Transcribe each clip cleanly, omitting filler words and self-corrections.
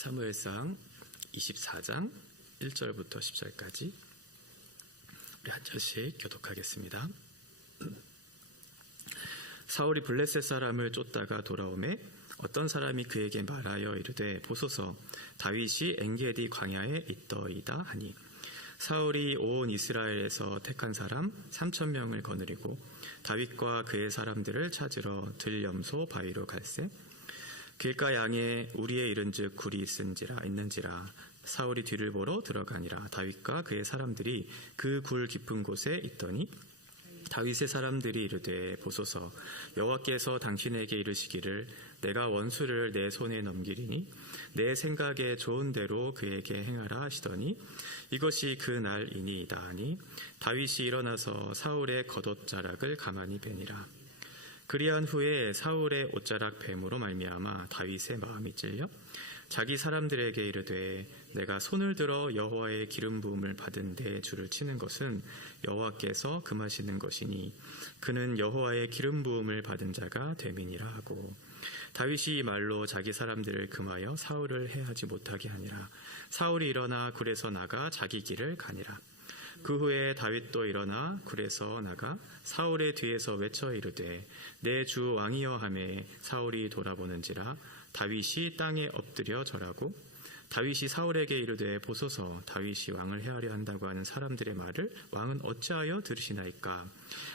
사무엘상 24장 1절부터 10절까지 우리 한 절씩 교독하겠습니다. 사울이 블레셋 사람을 쫓다가 돌아오매 어떤 사람이 그에게 말하여 이르되 보소서 다윗이 엔게디 광야에 있더이다 하니 사울이 온 이스라엘에서 택한 사람 3,000명을 거느리고 다윗과 그의 사람들을 찾으러 들염소 바위로 갈새 길가 양에 우리에 이른즉 굴이 있는지라 사울이 뒤를 보러 들어가니라. 다윗과 그의 사람들이 그 굴 깊은 곳에 있더니 다윗의 사람들이 이르되 보소서 여호와께서 당신에게 이르시기를 내가 원수를 내 손에 넘기리니 내 생각에 좋은 대로 그에게 행하라 하시더니 이것이 그 날이니이다 하니 다윗이 일어나서 사울의 겉옷자락을 가만히 베니라. 그리한 후에 사울의 옷자락 뱀으로 말미암아 다윗의 마음이 찔려 자기 사람들에게 이르되 내가 손을 들어 여호와의 기름 부음을 받은 데 줄을 치는 것은 여호와께서 금하시는 것이니 그는 여호와의 기름 부음을 받은 자가 됨이니라 하고 다윗이 이 말로 자기 사람들을 금하여 사울을 해하지 못하게 하니라. 사울이 일어나 굴에서 나가 자기 길을 가니라. 그 후에 다윗도 일어나 굴에서 나가 사울의 뒤에서 외쳐 이르되 내 주 왕이여 하매 사울이 돌아보는지라 다윗이 땅에 엎드려 절하고 다윗이 사울에게 이르되 보소서 다윗이 왕을 해하려 한다고 하는 사람들의 말을 왕은 어찌하여 들으시나이까.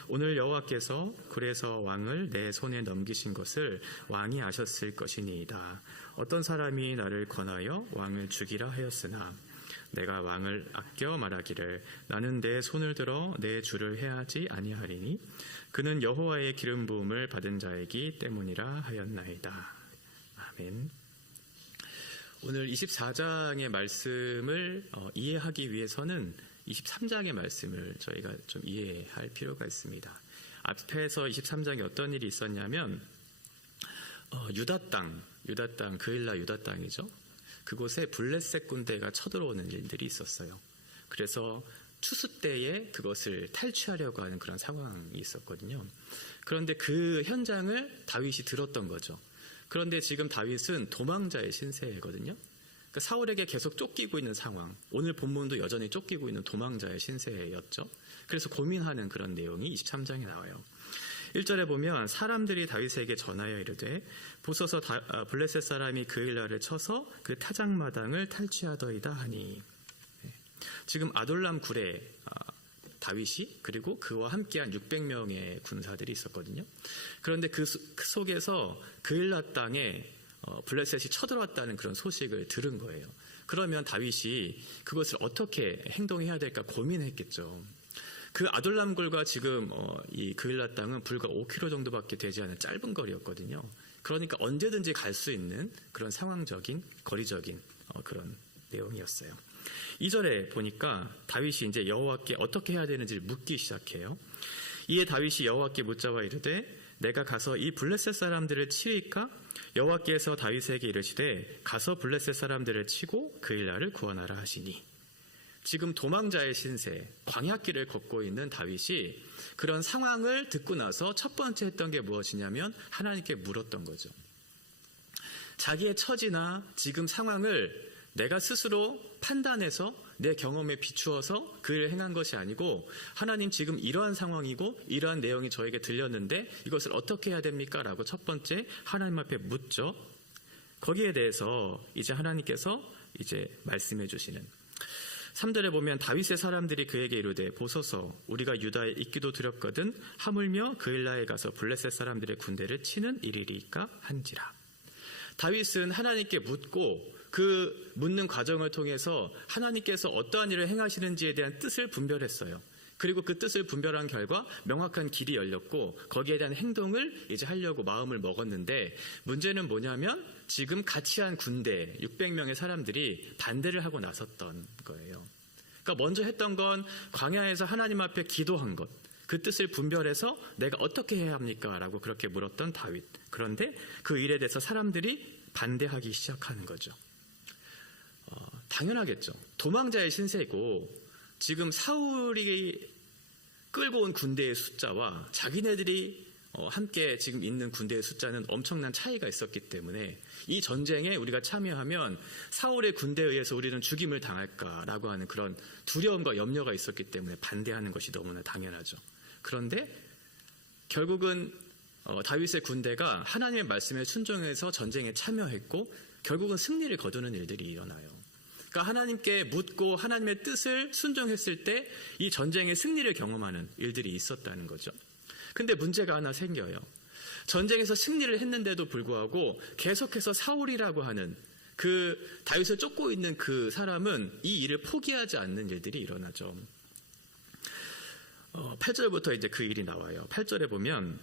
오늘 여호와께서 굴에서 왕을 내 손에 넘기신 것을 왕이 아셨을 것이니이다. 어떤 사람이 나를 권하여 왕을 죽이라 하였으나 내가 왕을 아껴 말하기를 나는 내 손을 들어 내 주를 해하지 아니하리니 그는 여호와의 기름 부음을 받은 자이기 때문이라 하였나이다. 아멘. 오늘 24장의 말씀을 이해하기 위해서는 23장의 말씀을 저희가 좀 이해할 필요가 있습니다. 앞에서 23장에 어떤 일이 있었냐면 유다 땅 그일라 유다 땅이죠. 그곳에 블레셋 군대가 쳐들어오는 일들이 있었어요. 그래서 추수 때에 그것을 탈취하려고 하는 그런 상황이 있었거든요. 그런데 그 현장을 다윗이 들었던 거죠. 그런데 지금 다윗은 도망자의 신세거든요. 그러니까 사울에게 계속 쫓기고 있는 상황, 오늘 본문도 여전히 쫓기고 있는 도망자의 신세였죠. 그래서 고민하는 그런 내용이 23장에 나와요. 1절에 보면 사람들이 다윗에게 전하여 이르되 보소서 블레셋 사람이 그일라를 쳐서 그 타작마당을 탈취하더이다 하니 지금 아돌람 굴에 다윗이 그리고 그와 함께한 600명의 군사들이 있었거든요. 그런데 그 속에서 그일라 땅에 블레셋이 쳐들어왔다는 그런 소식을 들은 거예요. 그러면 다윗이 그것을 어떻게 행동해야 될까 고민했겠죠. 그 아돌람 굴과 지금 이 그일라 땅은 불과 5km 정도밖에 되지 않은 짧은 거리였거든요. 그러니까 언제든지 갈 수 있는 그런 상황적인 거리적인 그런 내용이었어요. 2절에 보니까 다윗이 이제 여호와께 어떻게 해야 되는지를 묻기 시작해요. 이에 다윗이 여호와께 묻자와 이르되 내가 가서 이 블레셋 사람들을 치리까? 여호와께서 다윗에게 이르시되 가서 블레셋 사람들을 치고 그일라를 구원하라 하시니 지금 도망자의 신세, 광야길을 걷고 있는 다윗이 그런 상황을 듣고 나서 첫 번째 했던 게 무엇이냐면 하나님께 물었던 거죠. 자기의 처지나 지금 상황을 내가 스스로 판단해서 내 경험에 비추어서 그 일을 행한 것이 아니고 하나님 지금 이러한 상황이고 이러한 내용이 저에게 들렸는데 이것을 어떻게 해야 됩니까? 라고 첫 번째 하나님 앞에 묻죠. 거기에 대해서 이제 하나님께서 이제 말씀해 주시는 3절에 보면 다윗의 사람들이 그에게 이르되 보소서 우리가 유다에 있기도 두렵거든 하물며 그일라에 가서 블레셋 사람들의 군대를 치는 일이리까 한지라. 다윗은 하나님께 묻고 그 묻는 과정을 통해서 하나님께서 어떠한 일을 행하시는지에 대한 뜻을 분별했어요. 그리고 그 뜻을 분별한 결과 명확한 길이 열렸고 거기에 대한 행동을 이제 하려고 마음을 먹었는데 문제는 뭐냐면 지금 같이 한 군대 600명의 사람들이 반대를 하고 나섰던 거예요. 그러니까 먼저 했던 건 광야에서 하나님 앞에 기도한 것, 그 뜻을 분별해서 내가 어떻게 해야 합니까? 라고 그렇게 물었던 다윗. 그런데 그 일에 대해서 사람들이 반대하기 시작하는 거죠. 당연하겠죠. 도망자의 신세이고 지금 사울이 끌고 온 군대의 숫자와 자기네들이 함께 지금 있는 군대의 숫자는 엄청난 차이가 있었기 때문에 이 전쟁에 우리가 참여하면 사울의 군대에 의해서 우리는 죽임을 당할까라고 하는 그런 두려움과 염려가 있었기 때문에 반대하는 것이 너무나 당연하죠. 그런데 결국은 다윗의 군대가 하나님의 말씀에 순종해서 전쟁에 참여했고 결국은 승리를 거두는 일들이 일어나요. 그러니까 하나님께 묻고 하나님의 뜻을 순종했을 때 이 전쟁의 승리를 경험하는 일들이 있었다는 거죠. 근데 문제가 하나 생겨요. 전쟁에서 승리를 했는데도 불구하고 계속해서 사울이라고 하는 그 다윗을 쫓고 있는 그 사람은 이 일을 포기하지 않는 일들이 일어나죠. 8절부터 이제 그 일이 나와요. 8절에 보면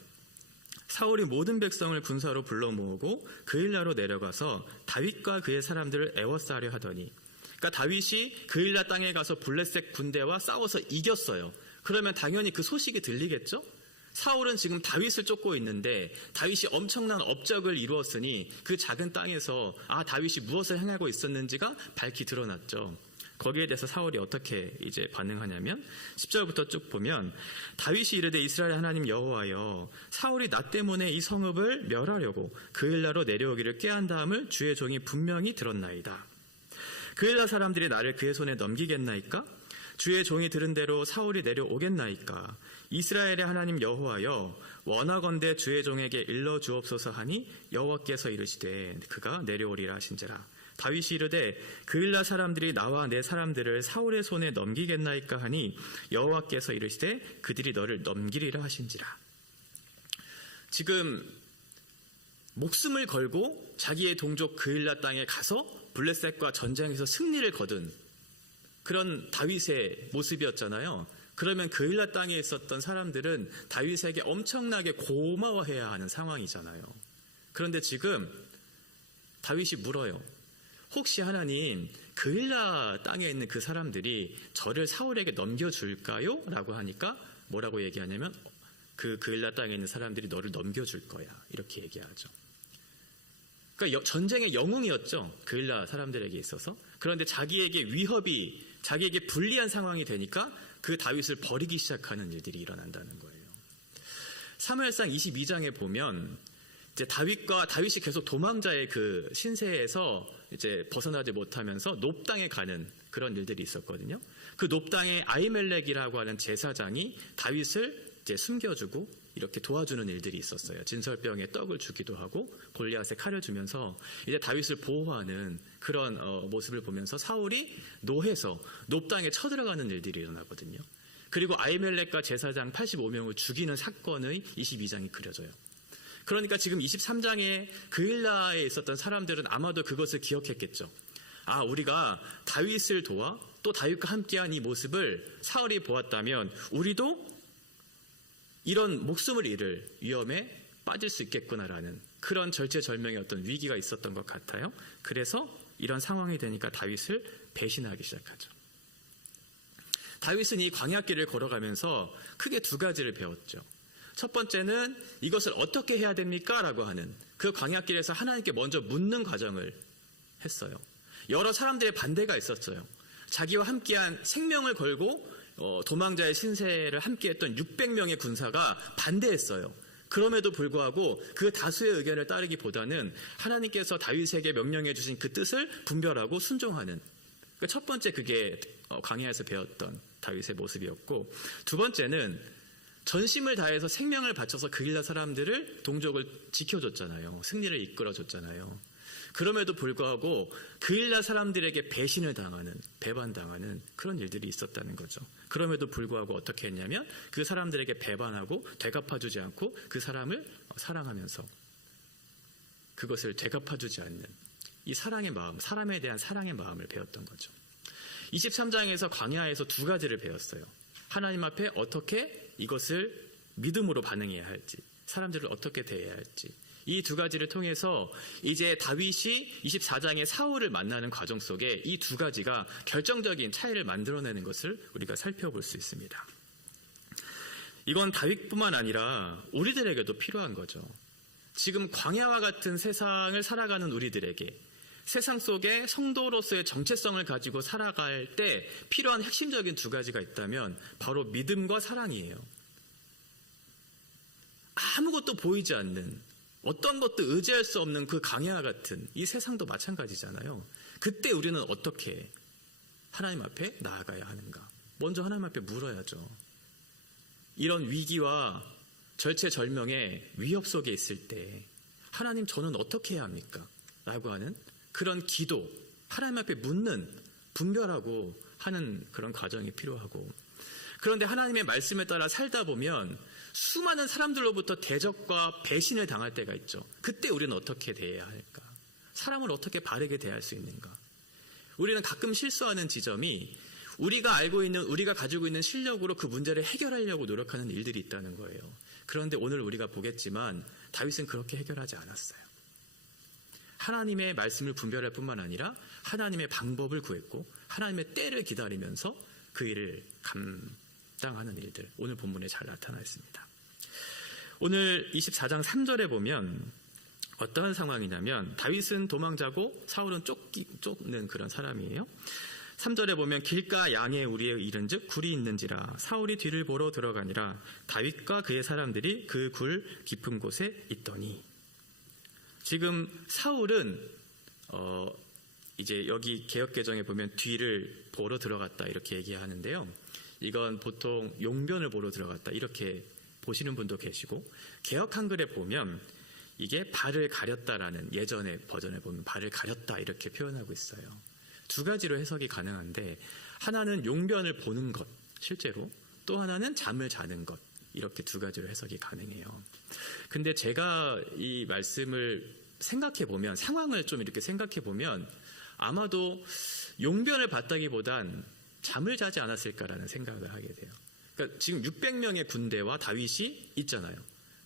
사울이 모든 백성을 군사로 불러 모으고 그일라로 내려가서 다윗과 그의 사람들을 애워싸려 하더니, 그러니까 다윗이 그일라 땅에 가서 블레셋 군대와 싸워서 이겼어요. 그러면 당연히 그 소식이 들리겠죠? 사울은 지금 다윗을 쫓고 있는데 다윗이 엄청난 업적을 이루었으니 그 작은 땅에서 다윗이 무엇을 행하고 있었는지가 밝히 드러났죠. 거기에 대해서 사울이 어떻게 이제 반응하냐면 10절부터 쭉 보면 다윗이 이르되 이스라엘 하나님 여호와여 사울이 나 때문에 이 성읍을 멸하려고 그일라로 내려오기를 꾀한 다음을 주의 종이 분명히 들었나이다. 그일라 사람들이 나를 그의 손에 넘기겠나이까? 주의 종이 들은 대로 사울이 내려오겠나이까? 이스라엘의 하나님 여호와여 원하건대 주의 종에게 일러 주옵소서 하니 여호와께서 이르시되 그가 내려오리라 하신지라. 다윗이 이르되 그일라 사람들이 나와 내 사람들을 사울의 손에 넘기겠나이까 하니 여호와께서 이르시되 그들이 너를 넘기리라 하신지라. 지금 목숨을 걸고 자기의 동족 그일라 땅에 가서 블레셋과 전쟁에서 승리를 거둔 그런 다윗의 모습이었잖아요. 그러면 그일라 땅에 있었던 사람들은 다윗에게 엄청나게 고마워해야 하는 상황이잖아요. 그런데 지금 다윗이 물어요. 혹시 하나님 그일라 땅에 있는 그 사람들이 저를 사울에게 넘겨줄까요? 라고 하니까 뭐라고 얘기하냐면 그일라 땅에 있는 사람들이 너를 넘겨줄 거야, 이렇게 얘기하죠. 그러니까 전쟁의 영웅이었죠, 그일라 사람들에게 있어서. 그런데 자기에게 위협이, 자기에게 불리한 상황이 되니까 그 다윗을 버리기 시작하는 일들이 일어난다는 거예요. 사무엘상 22장에 보면 이제 다윗이 계속 도망자의 그 신세에서 이제 벗어나지 못하면서 놉당에 가는 그런 일들이 있었거든요. 그 놉당의 아히멜렉이라고 하는 제사장이 다윗을 이제 숨겨주고 이렇게 도와주는 일들이 있었어요. 진설병에 떡을 주기도 하고 골리앗에 칼을 주면서 이제 다윗을 보호하는 그런 모습을 보면서 사울이 노해서 놉당에 쳐들어가는 일들이 일어나거든요. 그리고 아히멜렉과 제사장 85명을 죽이는 사건의 22장이 그려져요. 그러니까 지금 23장에 그일라에 있었던 사람들은 아마도 그것을 기억했겠죠. 우리가 다윗을 도와 또 다윗과 함께한 이 모습을 사울이 보았다면 우리도 이런 목숨을 잃을 위험에 빠질 수 있겠구나라는 그런 절체절명의 어떤 위기가 있었던 것 같아요. 그래서 이런 상황이 되니까 다윗을 배신하기 시작하죠. 다윗은 이 광야길을 걸어가면서 크게 두 가지를 배웠죠. 첫 번째는 이것을 어떻게 해야 됩니까? 라고 하는 그 광야길에서 하나님께 먼저 묻는 과정을 했어요. 여러 사람들의 반대가 있었어요. 자기와 함께한 생명을 걸고 도망자의 신세를 함께했던 600명의 군사가 반대했어요. 그럼에도 불구하고 그 다수의 의견을 따르기보다는 하나님께서 다윗에게 명령해 주신 그 뜻을 분별하고 순종하는, 그러니까 첫 번째 그게 광야에서 배웠던 다윗의 모습이었고, 두 번째는 전심을 다해서 생명을 바쳐서 그일라 사람들을, 동족을 지켜줬잖아요. 승리를 이끌어줬잖아요. 그럼에도 불구하고 그일라 사람들에게 배신을 당하는, 배반당하는 그런 일들이 있었다는 거죠. 그럼에도 불구하고 어떻게 했냐면 그 사람들에게 배반하고 되갚아주지 않고 그 사람을 사랑하면서 그것을 되갚아주지 않는 이 사랑의 마음, 사람에 대한 사랑의 마음을 배웠던 거죠. 23장에서 광야에서 두 가지를 배웠어요. 하나님 앞에 어떻게 이것을 믿음으로 반응해야 할지, 사람들을 어떻게 대해야 할지. 이 두 가지를 통해서 이제 다윗이 24장의 사울을 만나는 과정 속에 이 두 가지가 결정적인 차이를 만들어내는 것을 우리가 살펴볼 수 있습니다. 이건 다윗뿐만 아니라 우리들에게도 필요한 거죠. 지금 광야와 같은 세상을 살아가는 우리들에게 세상 속에 성도로서의 정체성을 가지고 살아갈 때 필요한 핵심적인 두 가지가 있다면 바로 믿음과 사랑이에요. 아무것도 보이지 않는, 어떤 것도 의지할 수 없는 그 광야 같은 이 세상도 마찬가지잖아요. 그때 우리는 어떻게 하나님 앞에 나아가야 하는가? 먼저 하나님 앞에 물어야죠. 이런 위기와 절체절명의 위협 속에 있을 때 하나님, 저는 어떻게 해야 합니까? 라고 하는 그런 기도, 하나님 앞에 묻는, 분별하고 하는 그런 과정이 필요하고, 그런데 하나님의 말씀에 따라 살다 보면 수많은 사람들로부터 대적과 배신을 당할 때가 있죠. 그때 우리는 어떻게 대해야 할까? 사람을 어떻게 바르게 대할 수 있는가? 우리는 가끔 실수하는 지점이 우리가 알고 있는, 우리가 가지고 있는 실력으로 그 문제를 해결하려고 노력하는 일들이 있다는 거예요. 그런데 오늘 우리가 보겠지만 다윗은 그렇게 해결하지 않았어요. 하나님의 말씀을 분별할 뿐만 아니라 하나님의 방법을 구했고 하나님의 때를 기다리면서 그 일을 감당하는 일들, 오늘 본문에 잘 나타나 있습니다. 오늘 24장 3절에 보면 어떠한 상황이냐면 다윗은 도망자고 사울은 쫓는 그런 사람이에요. 3절에 보면 길가 양의 우리에 이른즉 굴이 있는지라 사울이 뒤를 보러 들어가니라 다윗과 그의 사람들이 그 굴 깊은 곳에 있더니. 지금 사울은 이제 여기 개역개정에 보면 뒤를 보러 들어갔다 이렇게 얘기하는데요. 이건 보통 용변을 보러 들어갔다 이렇게 보시는 분도 계시고, 개역 한글에 보면 이게 발을 가렸다라는, 예전의 버전에 보면 발을 가렸다 이렇게 표현하고 있어요. 두 가지로 해석이 가능한데, 하나는 용변을 보는 것, 실제로, 또 하나는 잠을 자는 것, 이렇게 두 가지로 해석이 가능해요. 근데 제가 이 말씀을 생각해 보면, 상황을 좀 이렇게 생각해 보면 아마도 용변을 봤다기보단 잠을 자지 않았을까라는 생각을 하게 돼요. 그러니까 지금 600명의 군대와 다윗이 있잖아요.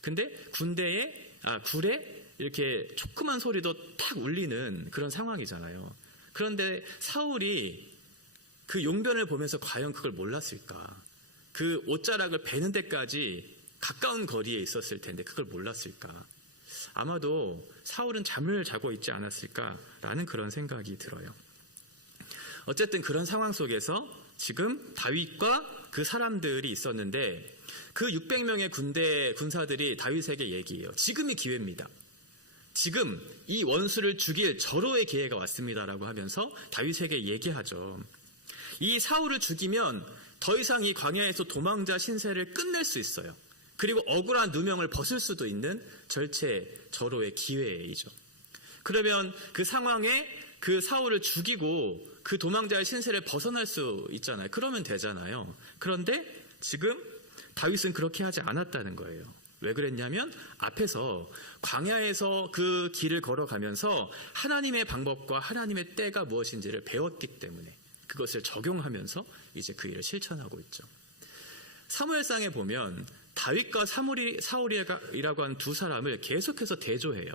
근데 굴에 이렇게 조그만 소리도 탁 울리는 그런 상황이잖아요. 그런데 사울이 그 용변을 보면서 과연 그걸 몰랐을까? 그 옷자락을 베는 데까지 가까운 거리에 있었을 텐데 그걸 몰랐을까? 아마도 사울은 잠을 자고 있지 않았을까라는 그런 생각이 들어요. 어쨌든 그런 상황 속에서 지금 다윗과 그 사람들이 있었는데 그 600명의 군사들이 다윗에게 얘기해요. 지금이 기회입니다. 지금 이 원수를 죽일 절호의 기회가 왔습니다라고 하면서 다윗에게 얘기하죠. 이 사울을 죽이면 더 이상 이 광야에서 도망자 신세를 끝낼 수 있어요. 그리고 억울한 누명을 벗을 수도 있는 절호의 기회이죠. 그러면 그 상황에 그 사울을 죽이고 그 도망자의 신세를 벗어날 수 있잖아요. 그러면 되잖아요. 그런데 지금 다윗은 그렇게 하지 않았다는 거예요. 왜 그랬냐면 앞에서 광야에서 그 길을 걸어가면서 하나님의 방법과 하나님의 때가 무엇인지를 배웠기 때문에 그것을 적용하면서 이제 그 일을 실천하고 있죠. 사무엘상에 보면 다윗과 사울이라고 한 두 사람을 계속해서 대조해요.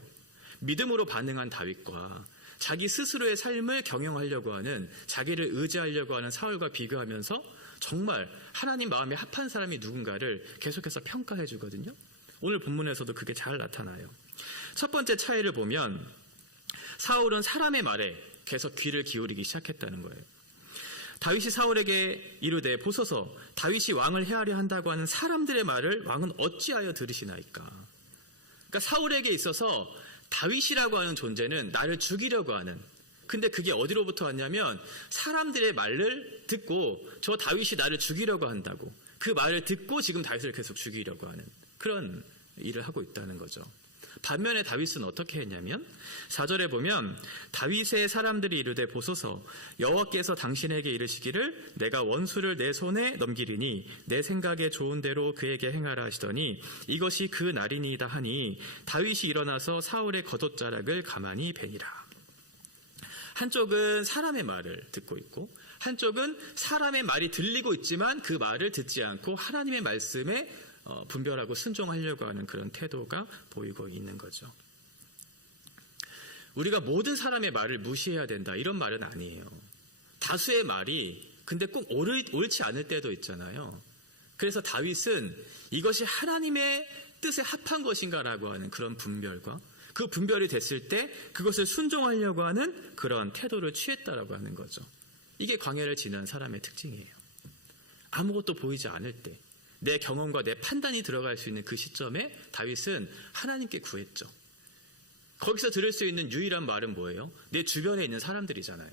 믿음으로 반응한 다윗과 자기 스스로의 삶을 경영하려고 하는, 자기를 의지하려고 하는 사울과 비교하면서 정말 하나님 마음에 합한 사람이 누군가를 계속해서 평가해 주거든요. 오늘 본문에서도 그게 잘 나타나요. 첫 번째 차이를 보면 사울은 사람의 말에 계속 귀를 기울이기 시작했다는 거예요. 다윗이 사울에게 이르되 보소서 다윗이 왕을 해하려 한다고 하는 사람들의 말을 왕은 어찌하여 들으시나이까. 그러니까 사울에게 있어서 다윗이라고 하는 존재는 나를 죽이려고 하는, 근데 그게 어디로부터 왔냐면 사람들의 말을 듣고 저 다윗이 나를 죽이려고 한다고, 그 말을 듣고 지금 다윗을 계속 죽이려고 하는 그런 일을 하고 있다는 거죠. 반면에 다윗은 어떻게 했냐면 4절에 보면 다윗의 사람들이 이르되 보소서 여호와께서 당신에게 이르시기를 내가 원수를 내 손에 넘기리니 내 생각에 좋은 대로 그에게 행하라 하시더니 이것이 그 날이니이다 하니 다윗이 일어나서 사울의 겉옷자락을 가만히 베니라. 한쪽은 사람의 말을 듣고 있고 한쪽은 사람의 말이 들리고 있지만 그 말을 듣지 않고 하나님의 말씀에 분별하고 순종하려고 하는 그런 태도가 보이고 있는 거죠. 우리가 모든 사람의 말을 무시해야 된다 이런 말은 아니에요. 다수의 말이 근데 꼭 옳지 않을 때도 있잖아요. 그래서 다윗은 이것이 하나님의 뜻에 합한 것인가라고 하는 그런 분별과 그 분별이 됐을 때 그것을 순종하려고 하는 그런 태도를 취했다라고 하는 거죠. 이게 광야를 지난 사람의 특징이에요. 아무것도 보이지 않을 때, 내 경험과 내 판단이 들어갈 수 있는 그 시점에 다윗은 하나님께 구했죠. 거기서 들을 수 있는 유일한 말은 뭐예요? 내 주변에 있는 사람들이잖아요.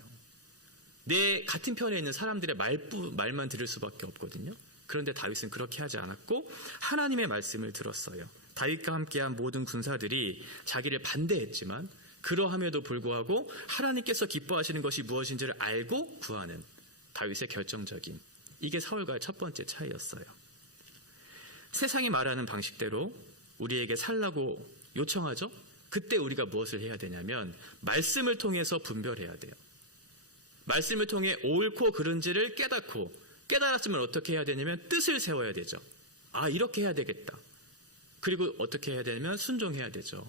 내 같은 편에 있는 사람들의 말만 들을 수밖에 없거든요. 그런데 다윗은 그렇게 하지 않았고 하나님의 말씀을 들었어요. 다윗과 함께한 모든 군사들이 자기를 반대했지만 그러함에도 불구하고 하나님께서 기뻐하시는 것이 무엇인지를 알고 구하는 다윗의 결정적인, 이게 사울과의 첫 번째 차이였어요. 세상이 말하는 방식대로 우리에게 살라고 요청하죠. 그때 우리가 무엇을 해야 되냐면 말씀을 통해서 분별해야 돼요. 말씀을 통해 옳고 그른지를 깨달았으면 어떻게 해야 되냐면 뜻을 세워야 되죠. 아, 이렇게 해야 되겠다. 그리고 어떻게 해야 되냐면 순종해야 되죠.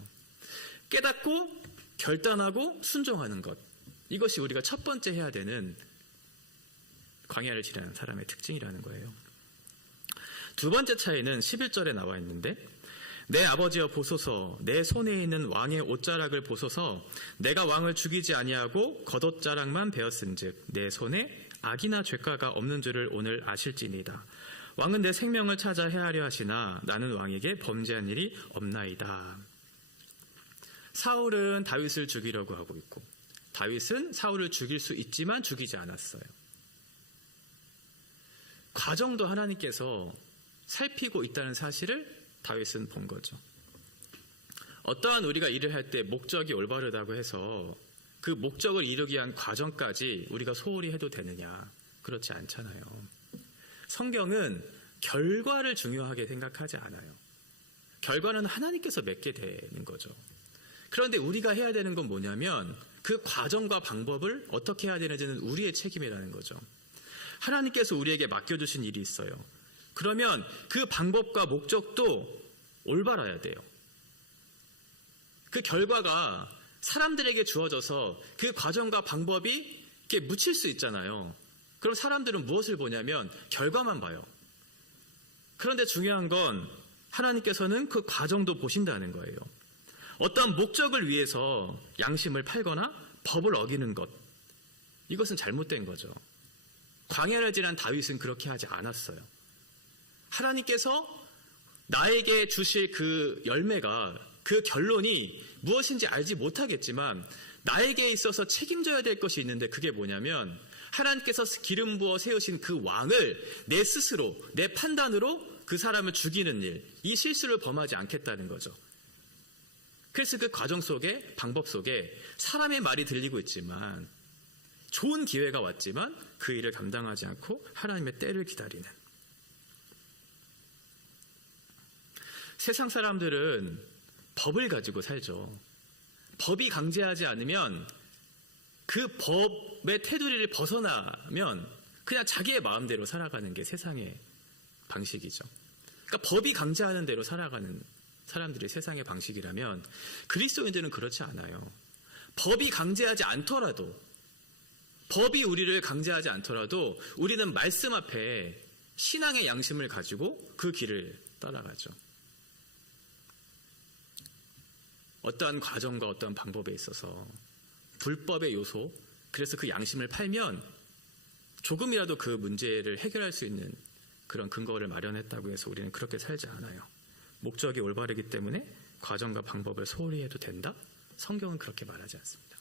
깨닫고 결단하고 순종하는 것, 이것이 우리가 첫 번째 해야 되는 광야를 지나는 사람의 특징이라는 거예요. 두 번째 차이는 11절에 나와 있는데, 내 아버지여 보소서, 내 손에 있는 왕의 옷자락을 보소서, 내가 왕을 죽이지 아니하고 겉옷자락만 베었은즉 내 손에 악이나 죄가가 없는 줄을 오늘 아실지니이다. 왕은 내 생명을 찾아 해하려 하시나 나는 왕에게 범죄한 일이 없나이다. 사울은 다윗을 죽이려고 하고 있고 다윗은 사울을 죽일 수 있지만 죽이지 않았어요. 과정도 하나님께서 살피고 있다는 사실을 다윗은 본 거죠. 어떠한 우리가 일을 할 때 목적이 올바르다고 해서 그 목적을 이루기 위한 과정까지 우리가 소홀히 해도 되느냐? 그렇지 않잖아요. 성경은 결과를 중요하게 생각하지 않아요. 결과는 하나님께서 맺게 되는 거죠. 그런데 우리가 해야 되는 건 뭐냐면 그 과정과 방법을 어떻게 해야 되는지는 우리의 책임이라는 거죠. 하나님께서 우리에게 맡겨주신 일이 있어요. 그러면 그 방법과 목적도 올바라야 돼요. 그 결과가 사람들에게 주어져서 그 과정과 방법이 이렇게 묻힐 수 있잖아요. 그럼 사람들은 무엇을 보냐면 결과만 봐요. 그런데 중요한 건 하나님께서는 그 과정도 보신다는 거예요. 어떤 목적을 위해서 양심을 팔거나 법을 어기는 것, 이것은 잘못된 거죠. 광야를 지난 다윗은 그렇게 하지 않았어요. 하나님께서 나에게 주실 그 열매가, 그 결론이 무엇인지 알지 못하겠지만 나에게 있어서 책임져야 될 것이 있는데, 그게 뭐냐면 하나님께서 기름 부어 세우신 그 왕을 내 스스로, 내 판단으로 그 사람을 죽이는 일, 이 실수를 범하지 않겠다는 거죠. 그래서 그 과정 속에, 방법 속에 사람의 말이 들리고 있지만, 좋은 기회가 왔지만 그 일을 감당하지 않고 하나님의 때를 기다리는. 세상 사람들은 법을 가지고 살죠. 법이 강제하지 않으면, 그 법의 테두리를 벗어나면 그냥 자기의 마음대로 살아가는 게 세상의 방식이죠. 그러니까 법이 강제하는 대로 살아가는 사람들이 세상의 방식이라면, 그리스도인들은 그렇지 않아요. 법이 강제하지 않더라도, 법이 우리를 강제하지 않더라도 우리는 말씀 앞에 신앙의 양심을 가지고 그 길을 따라가죠. 어떠한 과정과 어떠한 방법에 있어서 불법의 요소, 그래서 그 양심을 팔면 조금이라도 그 문제를 해결할 수 있는 그런 근거를 마련했다고 해서 우리는 그렇게 살지 않아요. 목적이 올바르기 때문에 과정과 방법을 소홀히 해도 된다? 성경은 그렇게 말하지 않습니다.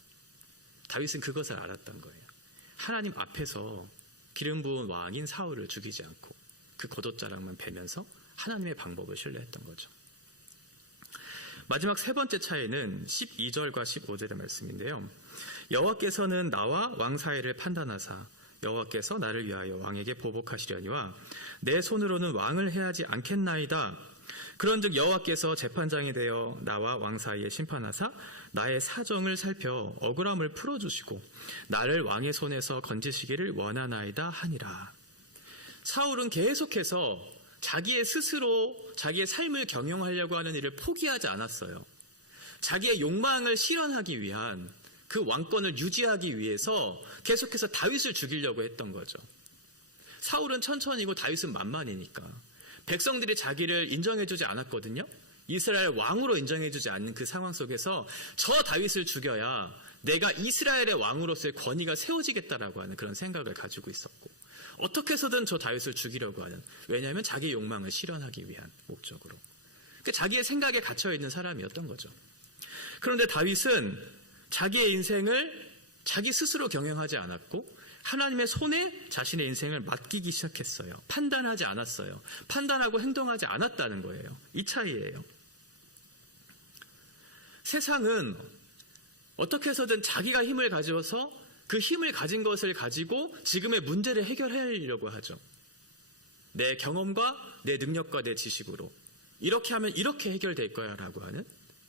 다윗은 그것을 알았던 거예요. 하나님 앞에서 기름 부은 왕인 사울을 죽이지 않고 그 겉옷자락만 베면서 하나님의 방법을 신뢰했던 거죠. 마지막 세 번째 차이는 12절과 15절의 말씀인데요. 여호와께서는 나와 왕 사이를 판단하사 여호와께서 나를 위하여 왕에게 보복하시려니와 내 손으로는 왕을 해하지 않겠나이다. 그런즉 여호와께서 재판장이 되어 나와 왕 사이에 심판하사 나의 사정을 살펴 억울함을 풀어주시고 나를 왕의 손에서 건지시기를 원하나이다 하니라. 사울은 계속해서 자기의 스스로 자기의 삶을 경영하려고 하는 일을 포기하지 않았어요. 자기의 욕망을 실현하기 위한, 그 왕권을 유지하기 위해서 계속해서 다윗을 죽이려고 했던 거죠. 사울은 천천히고 다윗은 만만이니까 백성들이 자기를 인정해주지 않았거든요. 이스라엘 왕으로 인정해주지 않는 그 상황 속에서 저 다윗을 죽여야 내가 이스라엘의 왕으로서의 권위가 세워지겠다라고 하는 그런 생각을 가지고 있었고, 어떻게 해서든 저 다윗을 죽이려고 하는, 왜냐하면 자기 욕망을 실현하기 위한 목적으로. 그러니까 자기의 생각에 갇혀있는 사람이었던 거죠. 그런데 다윗은 자기의 인생을 자기 스스로 경영하지 않았고 하나님의 손에 자신의 인생을 맡기기 시작했어요. 판단하지 않았어요. 판단하고 행동하지 않았다는 거예요. 이 차이예요. 세상은 어떻게 해서든 자기가 힘을 가져서 그 힘을 가진 것을 가지고 지금의 문제를 해결하려고 하죠. 내 경험과 내 능력과 내 지식으로 이렇게 하면 이렇게 해결될 거야 라고 하는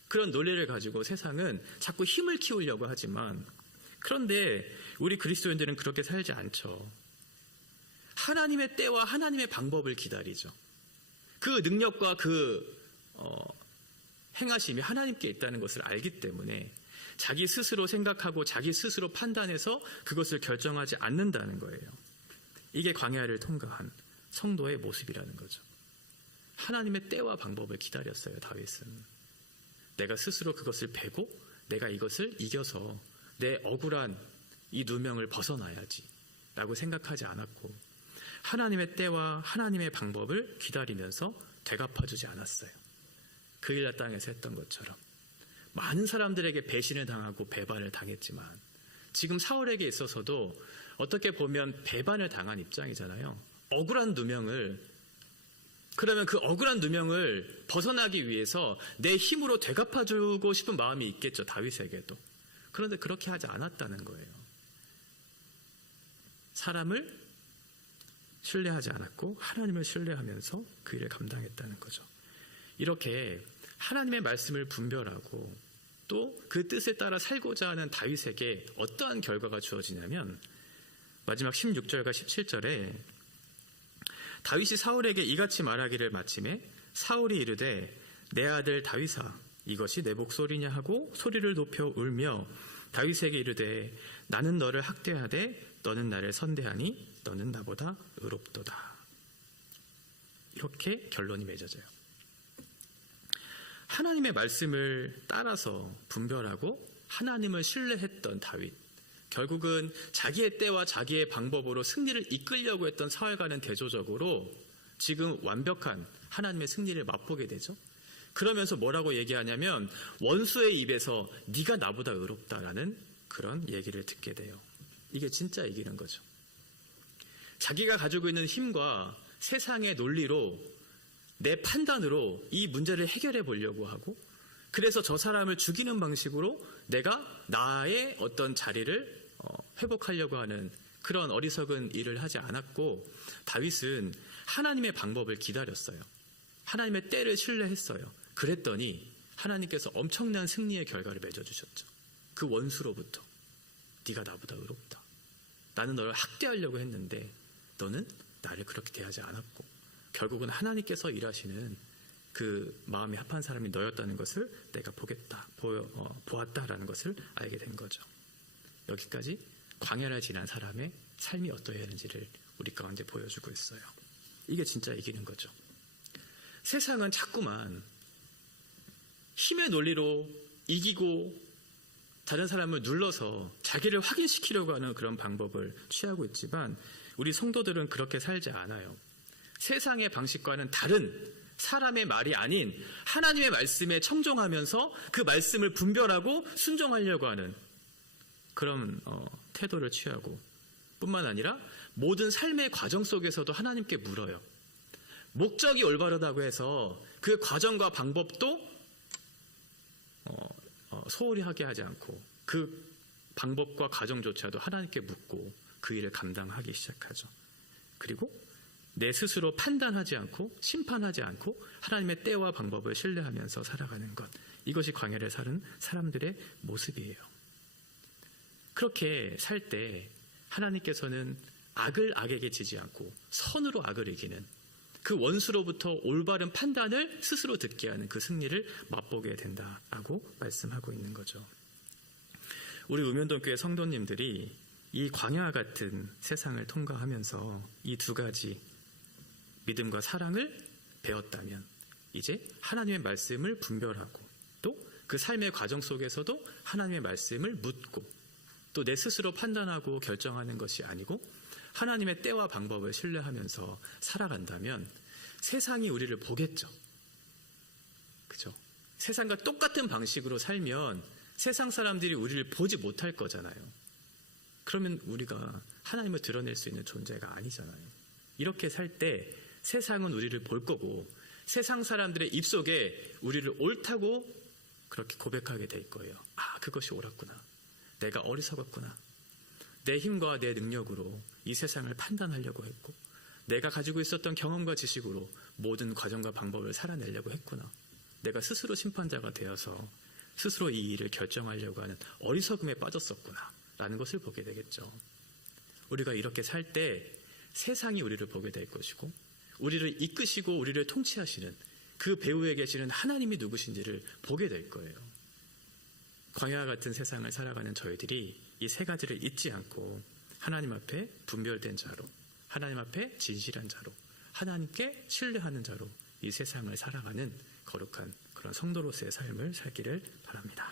그런 논리를 가지고 세상은 자꾸 힘을 키우려고 하지만, 그런데 우리 그리스도인들은 그렇게 살지 않죠. 하나님의 때와 하나님의 방법을 기다리죠. 그 능력과 그 행하심이 하나님께 있다는 것을 알기 때문에 자기 스스로 생각하고 자기 스스로 판단해서 그것을 결정하지 않는다는 거예요. 이게 광야를 통과한 성도의 모습이라는 거죠. 하나님의 때와 방법을 기다렸어요. 다윗은 내가 스스로 그것을 베고 내가 이것을 이겨서 내 억울한 이 누명을 벗어나야지 라고 생각하지 않았고, 하나님의 때와 하나님의 방법을 기다리면서 되갚아주지 않았어요. 그 일날 땅에서 했던 것처럼 많은 사람들에게 배신을 당하고 배반을 당했지만, 지금 사울에게 있어서도 어떻게 보면 배반을 당한 입장이잖아요. 억울한 누명을, 그러면 그 억울한 누명을 벗어나기 위해서 내 힘으로 되갚아주고 싶은 마음이 있겠죠. 다윗에게도. 그런데 그렇게 하지 않았다는 거예요. 사람을 신뢰하지 않았고 하나님을 신뢰하면서 그 일을 감당했다는 거죠. 이렇게 하나님의 말씀을 분별하고 또 그 뜻에 따라 살고자 하는 다윗에게 어떠한 결과가 주어지냐면, 마지막 16절과 17절에 다윗이 사울에게 이같이 말하기를 마침에 사울이 이르되 내 아들 다윗아 이것이 내 목소리냐 하고 소리를 높여 울며 다윗에게 이르되 나는 너를 학대하되 너는 나를 선대하니 너는 나보다 의롭도다. 이렇게 결론이 맺어져요. 하나님의 말씀을 따라서 분별하고 하나님을 신뢰했던 다윗, 결국은 자기의 때와 자기의 방법으로 승리를 이끌려고 했던 사울과는 대조적으로 지금 완벽한 하나님의 승리를 맛보게 되죠. 그러면서 뭐라고 얘기하냐면 원수의 입에서 네가 나보다 의롭다라는 그런 얘기를 듣게 돼요. 이게 진짜 이기는 거죠. 자기가 가지고 있는 힘과 세상의 논리로, 내 판단으로 이 문제를 해결해 보려고 하고, 그래서 저 사람을 죽이는 방식으로 내가 나의 어떤 자리를 회복하려고 하는 그런 어리석은 일을 하지 않았고, 다윗은 하나님의 방법을 기다렸어요. 하나님의 때를 신뢰했어요. 그랬더니 하나님께서 엄청난 승리의 결과를 맺어주셨죠. 그 원수로부터 네가 나보다 의롭다. 나는 너를 학대하려고 했는데 너는 나를 그렇게 대하지 않았고, 결국은 하나님께서 일하시는 그 마음이 합한 사람이 너였다는 것을 내가 보았다라는 것을 알게 된 거죠. 여기까지 광야를 지난 사람의 삶이 어떠해야 하는지를 우리 가운데 보여주고 있어요. 이게 진짜 이기는 거죠. 세상은 자꾸만 힘의 논리로 이기고 다른 사람을 눌러서 자기를 확인시키려고 하는 그런 방법을 취하고 있지만, 우리 성도들은 그렇게 살지 않아요. 세상의 방식과는 다른 사람의 말이 아닌 하나님의 말씀에 청종하면서 그 말씀을 분별하고 순종하려고 하는 그런 태도를 취하고, 뿐만 아니라 모든 삶의 과정 속에서도 하나님께 물어요. 목적이 올바르다고 해서 그 과정과 방법도 소홀히 하게 하지 않고 그 방법과 과정조차도 하나님께 묻고 그 일을 감당하기 시작하죠. 그리고 내 스스로 판단하지 않고 심판하지 않고 하나님의 때와 방법을 신뢰하면서 살아가는 것, 이것이 광야를 사는 사람들의 모습이에요. 그렇게 살 때 하나님께서는 악을 악에게 지지 않고 선으로 악을 이기는 그 원수로부터 올바른 판단을 스스로 듣게 하는 그 승리를 맛보게 된다라고 말씀하고 있는 거죠. 우리 우면동교회 성도님들이 이 광야 같은 세상을 통과하면서 이 두 가지 믿음과 사랑을 배웠다면, 이제 하나님의 말씀을 분별하고 또 그 삶의 과정 속에서도 하나님의 말씀을 묻고 또 내 스스로 판단하고 결정하는 것이 아니고 하나님의 때와 방법을 신뢰하면서 살아간다면 세상이 우리를 보겠죠. 그죠? 세상과 똑같은 방식으로 살면 세상 사람들이 우리를 보지 못할 거잖아요. 그러면 우리가 하나님을 드러낼 수 있는 존재가 아니잖아요. 이렇게 살 때 세상은 우리를 볼 거고 세상 사람들의 입속에 우리를 옳다고 그렇게 고백하게 될 거예요. 아, 그것이 옳았구나. 내가 어리석었구나. 내 힘과 내 능력으로 이 세상을 판단하려고 했고 내가 가지고 있었던 경험과 지식으로 모든 과정과 방법을 살아내려고 했구나. 내가 스스로 심판자가 되어서 스스로 이 일을 결정하려고 하는 어리석음에 빠졌었구나 라는 것을 보게 되겠죠. 우리가 이렇게 살 때 세상이 우리를 보게 될 것이고 우리를 이끄시고 우리를 통치하시는 그 배후에 계시는 하나님이 누구신지를 보게 될 거예요. 광야와 같은 세상을 살아가는 저희들이 이 세 가지를 잊지 않고 하나님 앞에 분별된 자로, 하나님 앞에 진실한 자로, 하나님께 신뢰하는 자로 이 세상을 살아가는 거룩한 그런 성도로서의 삶을 살기를 바랍니다.